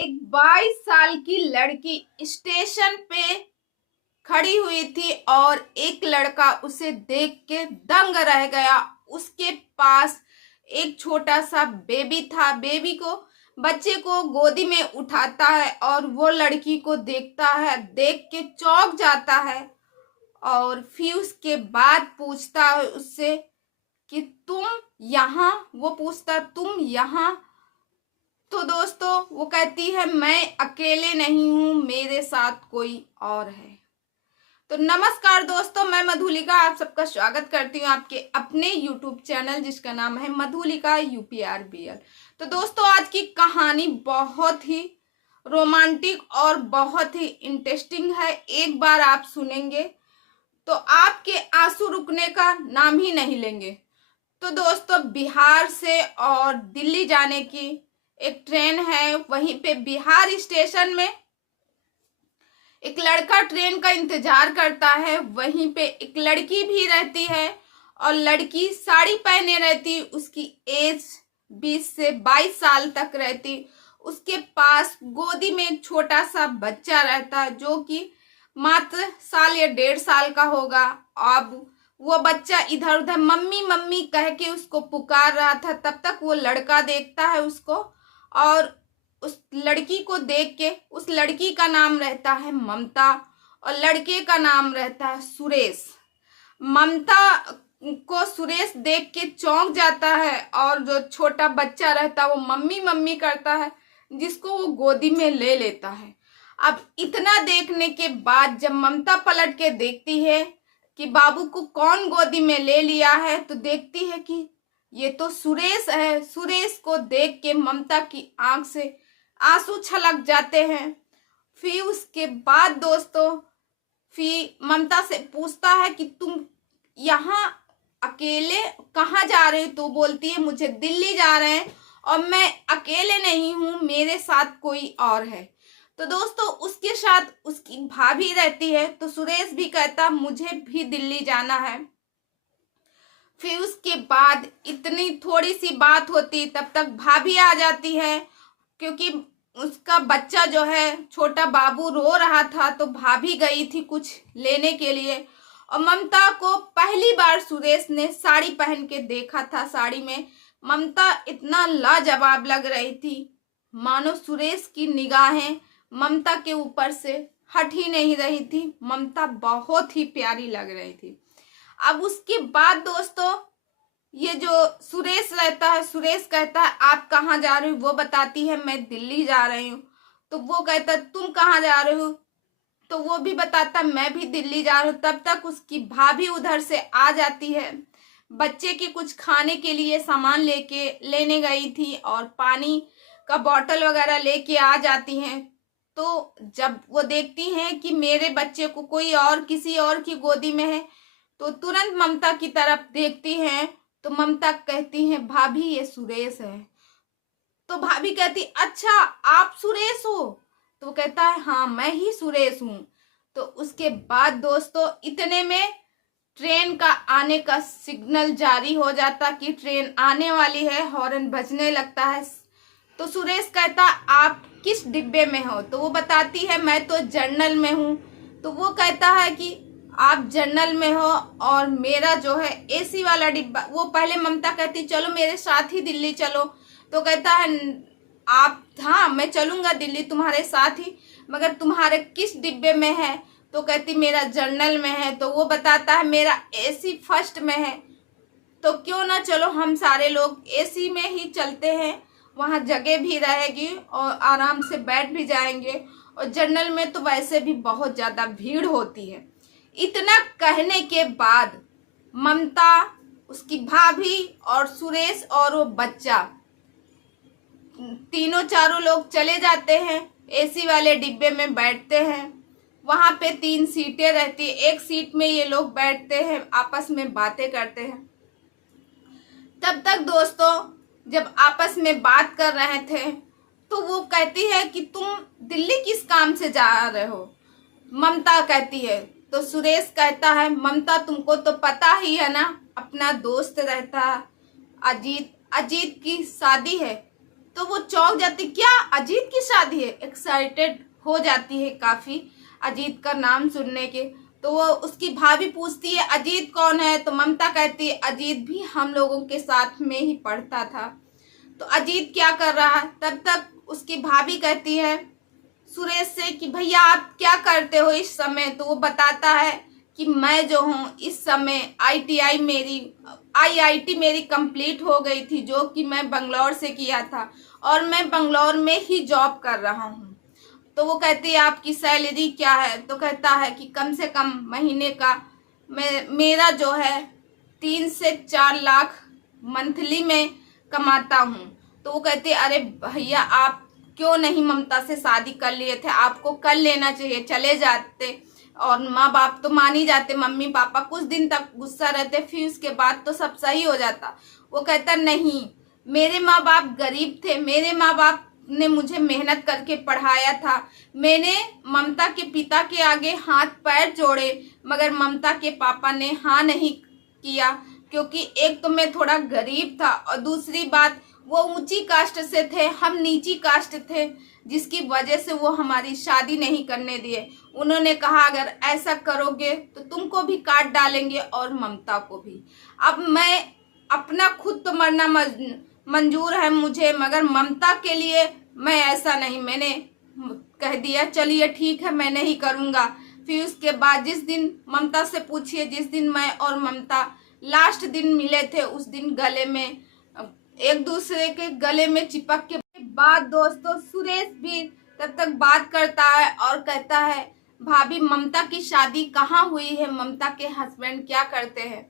एक 22 साल की लड़की स्टेशन पे खड़ी हुई थी और एक लड़का उसे देख के दंग रह गया। उसके पास एक छोटा सा बेबी था। बच्चे को गोदी में उठाता है और वो लड़की को देखता है, देख के चौंक जाता है और फिर उसके बाद पूछता है उससे कि तुम यहाँ, वो पूछता तुम यहाँ। तो दोस्तों वो कहती है मैं अकेले नहीं हूं, मेरे साथ कोई और है। तो नमस्कार दोस्तों, मैं मधुलिका आप सबका स्वागत करती हूँ आपके अपने YouTube चैनल जिसका नाम है मधुलिका UPRBL। तो दोस्तों आज की कहानी बहुत ही रोमांटिक और बहुत ही इंटरेस्टिंग है। एक बार आप सुनेंगे तो आपके आंसू रुकने का नाम ही नहीं लेंगे। तो दोस्तों बिहार से और दिल्ली जाने की एक ट्रेन है। वहीं पे बिहार स्टेशन में एक लड़का ट्रेन का इंतजार करता है। वहीं पे एक लड़की भी रहती है और लड़की साड़ी पहने रहती। उसकी एज 20 से 22 साल तक रहती। उसके पास गोदी में एक छोटा सा बच्चा रहता जो कि मात्र साल या 1.5 साल का होगा। अब वो बच्चा इधर उधर मम्मी मम्मी कह के उसको पुकार रहा था। तब तक वो लड़का देखता है उसको और उस लड़की को देख के, उस लड़की का नाम रहता है ममता और लड़के का नाम रहता है सुरेश। ममता को सुरेश देख के चौंक जाता है और जो छोटा बच्चा रहता है वो मम्मी मम्मी करता है, जिसको वो गोदी में ले लेता है। अब इतना देखने के बाद जब ममता पलट के देखती है कि बाबू को कौन गोदी में ले लिया है, तो देखती है कि ये तो सुरेश है। सुरेश को देख के ममता की आंख से आंसू छलक जाते हैं। फिर उसके बाद दोस्तों फिर ममता से पूछता है कि तुम यहाँ अकेले कहाँ जा रहे हो। तो बोलती है मुझे दिल्ली जा रहे हैं और मैं अकेले नहीं हूँ, मेरे साथ कोई और है। तो दोस्तों उसके साथ उसकी भाभी रहती है। तो सुरेश भी कहता मुझे भी दिल्ली जाना है। फिर उसके बाद इतनी थोड़ी सी बात होती, तब तक भाभी आ जाती है क्योंकि उसका बच्चा जो है छोटा बाबू रो रहा था। तो भाभी गई थी कुछ लेने के लिए और ममता को पहली बार सुरेश ने साड़ी पहन के देखा था। साड़ी में ममता इतना लाजवाब लग रही थी, मानो सुरेश की निगाहें ममता के ऊपर से हट ही नहीं रही थी। ममता बहुत ही प्यारी लग रही थी। अब उसके बाद दोस्तों ये जो सुरेश रहता है, सुरेश कहता है आप कहाँ जा रहे हो। वो बताती है मैं दिल्ली जा रही हूँ। तो वो कहता है तुम कहाँ जा रहे हो। तो वो भी बताता मैं भी दिल्ली जा रहा हूँ। तब तक उसकी भाभी उधर से आ जाती है। बच्चे की कुछ खाने के लिए सामान लेने गई थी और पानी का बॉटल वगैरह लेके आ जाती हैं। तो जब वो देखती हैं कि मेरे बच्चे को कोई और किसी और की गोदी में है, तो तुरंत ममता की तरफ देखती हैं। तो ममता कहती है भाभी ये सुरेश है। तो भाभी कहती अच्छा आप सुरेश हो। तो वो कहता है हाँ मैं ही सुरेश हूँ। तो उसके बाद दोस्तों इतने में ट्रेन का आने का सिग्नल जारी हो जाता कि ट्रेन आने वाली है। हॉर्न बजने लगता है। तो सुरेश कहता आप किस डिब्बे में हो। तो वो बताती है मैं तो जनरल में हूँ। तो वो कहता है कि आप जनरल में हो और मेरा जो है AC वाला डिब्बा। वो पहले ममता कहती चलो मेरे साथ ही दिल्ली चलो। तो कहता है आप हाँ मैं चलूंगा दिल्ली तुम्हारे साथ ही, मगर तुम्हारे किस डिब्बे में है। तो कहती मेरा जनरल में है। तो वो बताता है मेरा AC फर्स्ट में है। तो क्यों ना चलो हम सारे लोग AC में ही चलते हैं, वहाँ जगह भी रहेगी और आराम से बैठ भी जाएंगे। और जनरल में तो वैसे भी बहुत ज़्यादा भीड़ होती है। इतना कहने के बाद ममता, उसकी भाभी और सुरेश और वो बच्चा तीनों चारों लोग चले जाते हैं। AC वाले डिब्बे में बैठते हैं। वहां पे 3 सीटें रहती है। एक सीट में ये लोग बैठते हैं, आपस में बातें करते हैं। तब तक दोस्तों जब आपस में बात कर रहे थे तो वो कहती है कि तुम दिल्ली किस काम से जा रहे हो। ममता कहती है। तो सुरेश कहता है ममता तुमको तो पता ही है ना, अपना दोस्त रहता अजीत, अजीत की शादी है। तो वो चौंक जाती, क्या अजीत की शादी है, एक्साइटेड हो जाती है काफी अजीत का नाम सुनने के। तो वो उसकी भाभी पूछती है अजीत कौन है, तो ममता कहती है अजीत भी हम लोगों के साथ में ही पढ़ता था। तो अजीत क्या कर रहा है, तब तक उसकी भाभी कहती है सुरेश से कि भैया आप क्या करते हो इस समय। तो वो बताता है कि मैं जो हूँ इस समय आईआईटी मेरी कंप्लीट हो गई थी, जो कि मैं बंगलौर से किया था, और मैं बंगलौर में ही जॉब कर रहा हूँ। तो वो कहती है आपकी सैलरी क्या है, तो कहता है कि कम से कम महीने का मेरा जो है 3 से 4 लाख मंथली में कमाता हूँ। तो वो कहते अरे भैया आप क्यों नहीं ममता से शादी कर लिए थे, आपको कर लेना चाहिए, चले जाते और माँ बाप तो मान ही जाते, मम्मी पापा कुछ दिन तक गुस्सा रहते, फिर उसके बाद तो सब सही हो जाता। वो कहता नहीं, मेरे माँ बाप गरीब थे, मेरे माँ बाप ने मुझे मेहनत करके पढ़ाया था, मैंने ममता के पिता के आगे हाथ पैर जोड़े, मगर ममता के पापा ने हाँ नहीं किया, क्योंकि एक तो मैं थोड़ा गरीब था और दूसरी बात वो ऊंची कास्ट से थे, हम नीची कास्ट थे, जिसकी वजह से वो हमारी शादी नहीं करने दिए। उन्होंने कहा अगर ऐसा करोगे तो तुमको भी काट डालेंगे और ममता को भी। अब मैं अपना खुद तो मरना मंजूर है मुझे, मगर ममता के लिए मैं ऐसा नहीं, मैंने कह दिया चलिए ठीक है मैं नहीं करूँगा। फिर उसके बाद जिस दिन ममता से पूछिए, जिस दिन मैं और ममता लास्ट दिन मिले थे, उस दिन गले में एक दूसरे के गले में चिपक के बाद दोस्तों सुरेश भी तब तक बात करता है और कहता है भाभी ममता की शादी कहाँ हुई है, ममता के हस्बैंड क्या करते हैं।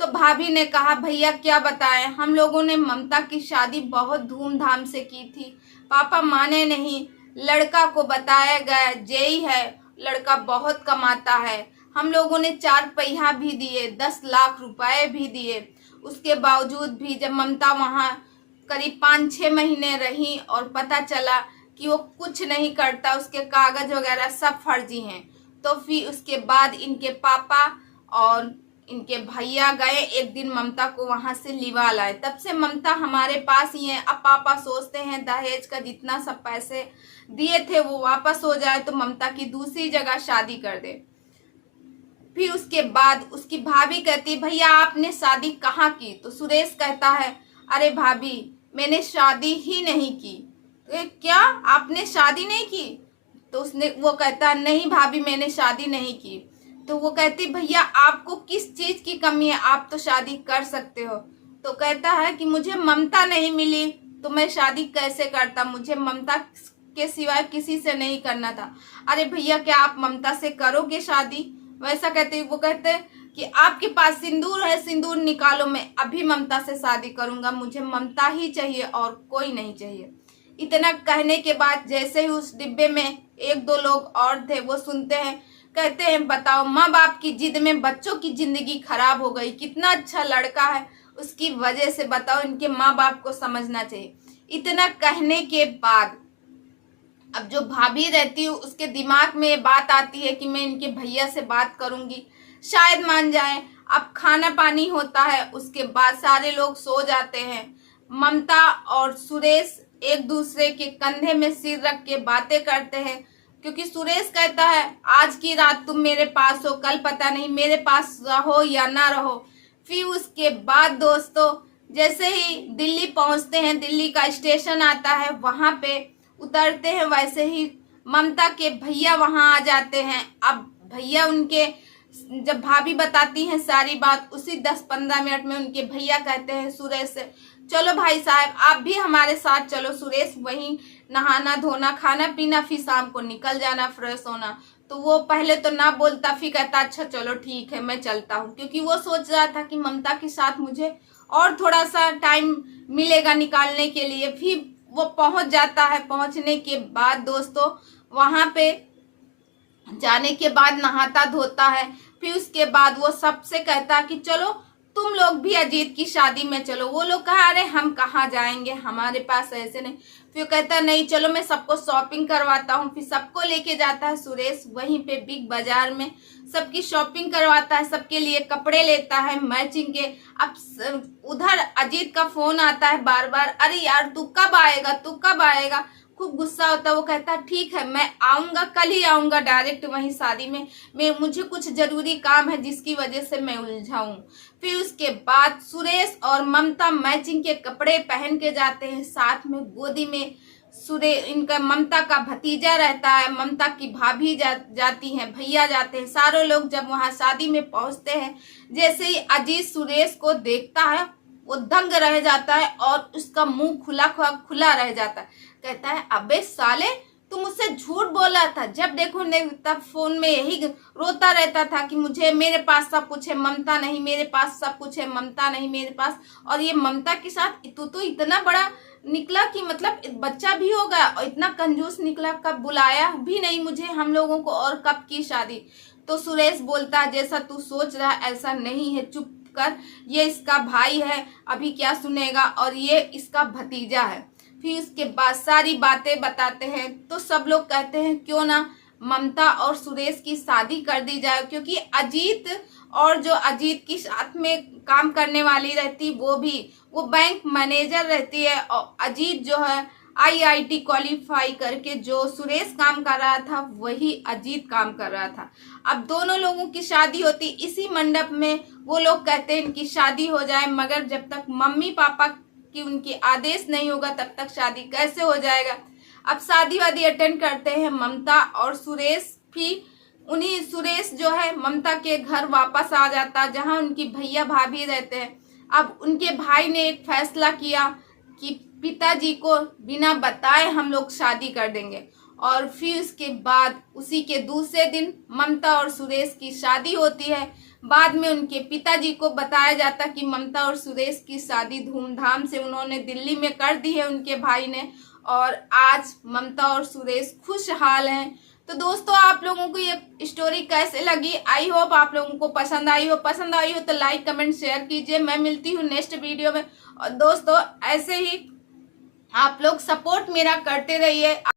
तो भाभी ने कहा भैया क्या बताएं, हम लोगों ने ममता की शादी बहुत धूमधाम से की थी, पापा माने नहीं, लड़का को बताया गया जेई है, लड़का बहुत कमाता है, हम लोगों ने 4 पहिया भी दिए, 10 लाख रुपए भी दिए, उसके बावजूद भी जब ममता वहाँ करीब 5-6 महीने रही और पता चला कि वो कुछ नहीं करता, उसके कागज वगैरह सब फर्जी हैं, तो फिर उसके बाद इनके पापा और इनके भैया गए एक दिन ममता को वहां से लिवा लाए। तब से ममता हमारे पास ही है। अब पापा सोचते हैं दहेज का जितना सब पैसे दिए थे वो वापस हो जाए तो ममता की दूसरी जगह शादी कर दे। फिर उसके बाद उसकी भाभी कहती भैया आपने शादी कहाँ की। तो सुरेश कहता है अरे भाभी मैंने शादी ही नहीं की। तो क्या आपने शादी नहीं की? तो वो कहता नहीं भाभी मैंने शादी नहीं की। तो वो कहती भैया आपको किस चीज की कमी है, आप तो शादी कर सकते हो। तो कहता है कि मुझे ममता नहीं मिली तो मैं शादी कैसे करता, मुझे ममता के सिवाय किसी से नहीं करना था। अरे भैया क्या आप ममता से करोगे शादी? वैसा कहते वो कहते कि आपके पास सिंदूर है, सिंदूर निकालो, मैं अभी ममता से शादी करूंगा, मुझे ममता ही चाहिए और कोई नहीं चाहिए। इतना कहने के बाद जैसे ही उस डिब्बे में 1-2 लोग और थे वो सुनते हैं, कहते हैं बताओ माँ बाप की जिद में बच्चों की जिंदगी खराब हो गई, कितना अच्छा लड़का है उसकी वजह से, बताओ इनके माँ बाप को समझना चाहिए। इतना कहने के बाद अब जो भाभी रहती है उसके दिमाग में ये बात आती है कि मैं इनके भैया से बात करूंगी, शायद मान जाए। अब खाना पानी होता है, उसके बाद सारे लोग सो जाते हैं। ममता और सुरेश एक दूसरे के कंधे में सिर रख के बातें करते हैं, क्योंकि सुरेश कहता है आज की रात तुम मेरे पास हो, कल पता नहीं मेरे पास रहो या ना रहो। फिर उसके बाद दोस्तों जैसे ही दिल्ली पहुंचते हैं, दिल्ली का स्टेशन आता है, वहां पे उतरते हैं, वैसे ही ममता के भैया वहां आ जाते हैं। अब भैया उनके जब भाभी बताती हैं सारी बात, उसी 10-15 मिनट में उनके भैया कहते हैं सुरेश से चलो भाई साहब आप भी हमारे साथ चलो। सुरेश वहीं नहाना धोना खाना पीना, फिर शाम को निकल जाना फ्रेश होना। तो वो पहले तो ना बोलता, फिर कहता अच्छा चलो ठीक है मैं चलता हूँ, क्योंकि वो सोच रहा था कि ममता के साथ मुझे और थोड़ा सा टाइम मिलेगा निकालने के लिए। फिर वो पहुंच जाता है। पहुंचने के बाद दोस्तों वहां पे जाने के बाद नहाता धोता है, फिर उसके बाद वो सबसे कहता कि चलो तुम लोग भी अजीत की शादी में चलो। वो लोग कहा अरे हम कहाँ जाएंगे, हमारे पास ऐसे नहीं। फिर कहता नहीं चलो मैं सबको शॉपिंग करवाता हूँ। फिर सबको लेके जाता है सुरेश वहीं पे बिग बाजार में, सबकी शॉपिंग करवाता है, सबके लिए कपड़े लेता है मैचिंग के। अब उधर अजीत का फोन आता है बार बार, अरे यार तू कब आएगा, तू कब आएगा। खूब गुस्सा होता है। वो कहता है ठीक है मैं आऊंगा, कल ही आऊंगा डायरेक्ट वहीं शादी में, मुझे कुछ जरूरी काम है जिसकी वजह से मैं उलझाऊं। फिर उसके बाद सुरेश और ममता मैचिंग के कपड़े पहन के जाते हैं साथ में। गोदी में इनका ममता का भतीजा रहता है, ममता की भाभी जाती हैं, भैया जाते हैं, सारे लोग जब वहां शादी में पहुंचते हैं, जैसे ही अजीत सुरेश को देखता है वो दंग रह जाता है और उसका मुंह खुला रह जाता है। कहता है अबे साले तू मुझसे झूठ बोला था, जब देखो तब फोन में यही रोता रहता था कि मुझे मेरे पास सब कुछ है, ममता नहीं मेरे पास सब कुछ है, ममता नहीं मेरे पास। और ये ममता के साथ तू तो इतना बड़ा निकला कि मतलब बच्चा भी होगा और इतना कंजूस निकला, कब बुलाया भी नहीं मुझे हम लोगों को और कब की शादी। तो सुरेश बोलता है जैसा तू सोच रहा ऐसा नहीं है, चुप कर, ये इसका भाई है, अभी क्या सुनेगा, और ये इसका भतीजा है। फिर उसके बाद सारी बातें बताते हैं तो सब लोग कहते हैं क्यों ना ममता और सुरेश की शादी कर दी जाए, क्योंकि अजीत और जो अजीत की साथ में काम करने वाली रहती वो बैंक मैनेजर रहती है, और अजीत जो है आईआईटी क्वालिफाई करके जो सुरेश काम कर रहा था वही अजीत काम कर रहा था। अब दोनों लोगों की शादी होती इसी मंडप में। वो लोग कहते हैं इनकी शादी हो जाए, मगर जब तक मम्मी पापा की उनकी आदेश नहीं होगा तब तक शादी कैसे हो जाएगा। अब शादी वादी अटेंड करते हैं ममता और सुरेश। भी उन्हीं सुरेश जो है ममता के घर वापस आ जाता जहां उनकी भैया भाभी रहते हैं। अब उनके भाई ने एक फैसला किया कि पिताजी को बिना बताए हम लोग शादी कर देंगे, और फिर उसके बाद उसी के दूसरे दिन ममता और सुरेश की शादी होती है। बाद में उनके पिताजी को बताया जाता कि ममता और सुरेश की शादी धूमधाम से उन्होंने दिल्ली में कर दी है उनके भाई ने, और आज ममता और सुरेश खुशहाल हैं। तो दोस्तों आप लोगों को ये स्टोरी कैसे लगी, आई होप आप लोगों को पसंद आई हो तो लाइक कमेंट शेयर कीजिए। मैं मिलती हूँ नेक्स्ट वीडियो में, और दोस्तों ऐसे ही आप लोग सपोर्ट मेरा करते रहिए।